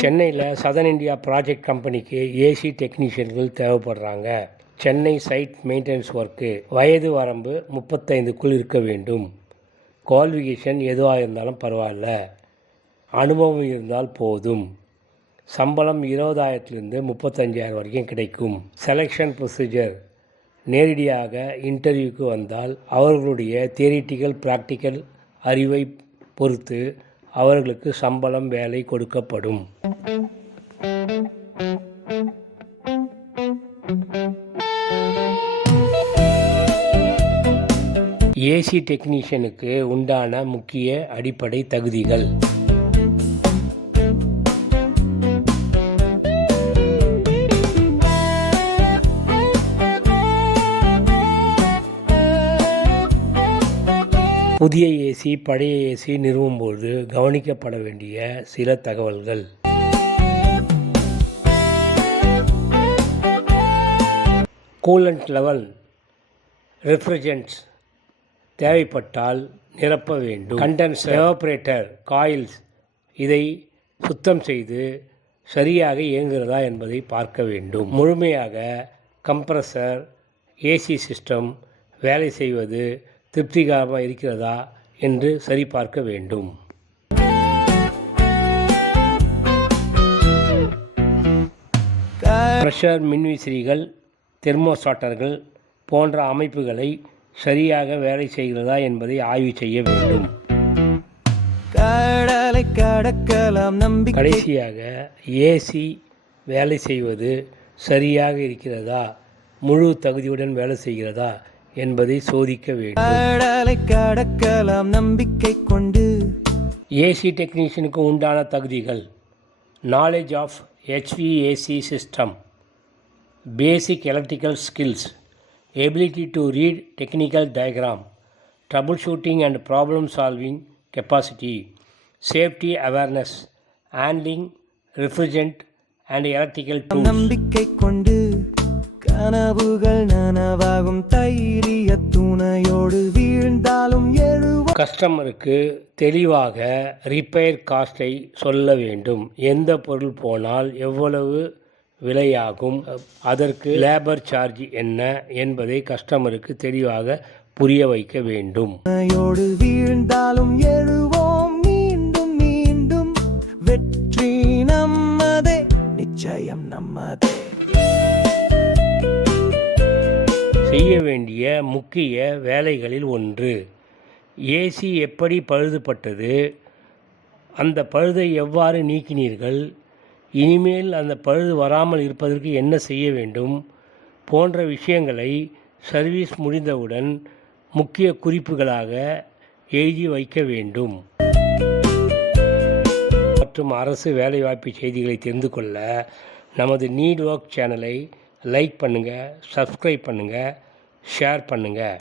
சென்னையில் south India project கம்பெனிக்கு AC டெக்னீஷியன்கள் தேவைப்படுறாங்க. Chennai site maintenance work. வயது வரம்பு 35க்குள் இருக்க வேண்டும். குவாலிஃபிகேஷன் எதுவாக இருந்தாலும் பரவாயில்ல, அனுபவம் இருந்தால் போதும். சம்பளம் 20,000லேருந்து 35,000 வரைக்கும் கிடைக்கும். செலெக்ஷன் ப்ரொசீஜர்: நேரடியாக இன்டர்வியூக்கு வந்தால் அவர்களுடைய தியரிட்டிக்கல் ப்ராக்டிக்கல் அறிவை பொறுத்து அவர்களுக்கு சம்பளம் வேலை கொடுக்கப்படும். ஏசி டெக்னீஷியனுக்கு உண்டான முக்கிய அடிப்படை தகுதிகள்: புதிய ஏசி பழைய ஏசி நிறுவும்போது கவனிக்கப்பட வேண்டிய சில தகவல்கள்: கூலண்ட் லெவல் ரெஃப்ரிஜரன்ட்ஸ் தேவைப்பட்டால் நிரப்ப வேண்டும். கண்டென்சர், எவாபரேட்டர், காயில்ஸ் இதை சுத்தம் செய்து சரியாக இயங்குகிறதா என்பதை பார்க்க வேண்டும். முழுமையாக கம்ப்ரஸர், ஏசி சிஸ்டம் வேலை செய்வது திருப்திகரமாக இருக்கிறதா என்று சரிபார்க்க வேண்டும். ப்ரெஷர் மின்விசிறிகள், தெர்மோஸ்டாட்டர்கள் போன்ற அமைப்புகளை சரியாக வேலை செய்கிறதா என்பதை ஆய்வு செய்ய வேண்டும். கடைசியாக ஏசி வேலை செய்வது சரியாக இருக்கிறதா, முழு தகுதியுடன் வேலை செய்கிறதா என்பதை சோதிக்க வேண்டும். நம்பிக்கை கொண்டு ஏசி டெக்னீஷியனுக்கு உண்டான தகுதிகள்: knowledge of HVAC system, basic electrical skills, ability to read technical diagram, troubleshooting and problem solving capacity, safety awareness, handling refrigerant and electrical tools. நம்பிக்கை கொண்டு கனவுகள் நனவாகும் தைரிய துணையோடு வீழ்ந்தாலும் எழுவோம். கஸ்டமருக்கு தெளிவாக ரிப்பேர் காஸ்ட்டை சொல்ல வேண்டும். எந்த பொருள் போனால் எவ்வளவு விலையாகும், அதற்கு லேபர் சார்ஜ் என்ன என்பதை கஸ்டமருக்கு தெளிவாக புரிய வைக்க வேண்டும். வீழ்ந்தாலும் எழுவோம் மீண்டும் மீண்டும், வெற்றி நம்மதே, நிச்சயம் நம்மதே. செய்ய வேண்டிய முக்கிய வேலைகளில் ஒன்று: ஏசி எப்படி பழுதுபட்டது, அந்த பழுதை எவ்வாறு நீக்கினீர்கள், இனிமேல் அந்த பழுது வராமல் இருப்பதற்கு என்ன செய்ய வேண்டும் போன்ற விஷயங்களை சர்வீஸ் முடிந்தவுடன் முக்கிய குறிப்புகளாக எழுதி வைக்க வேண்டும். மற்றும் அரசு வேலைவாய்ப்பு செய்திகளை தெரிந்து கொள்ள நமது நீட் ஒர்க் சேனலை லைக் பண்ணுங்கள், சப்ஸ்கிரைப் பண்ணுங்கள், ஷேர் பண்ணுங்கள்.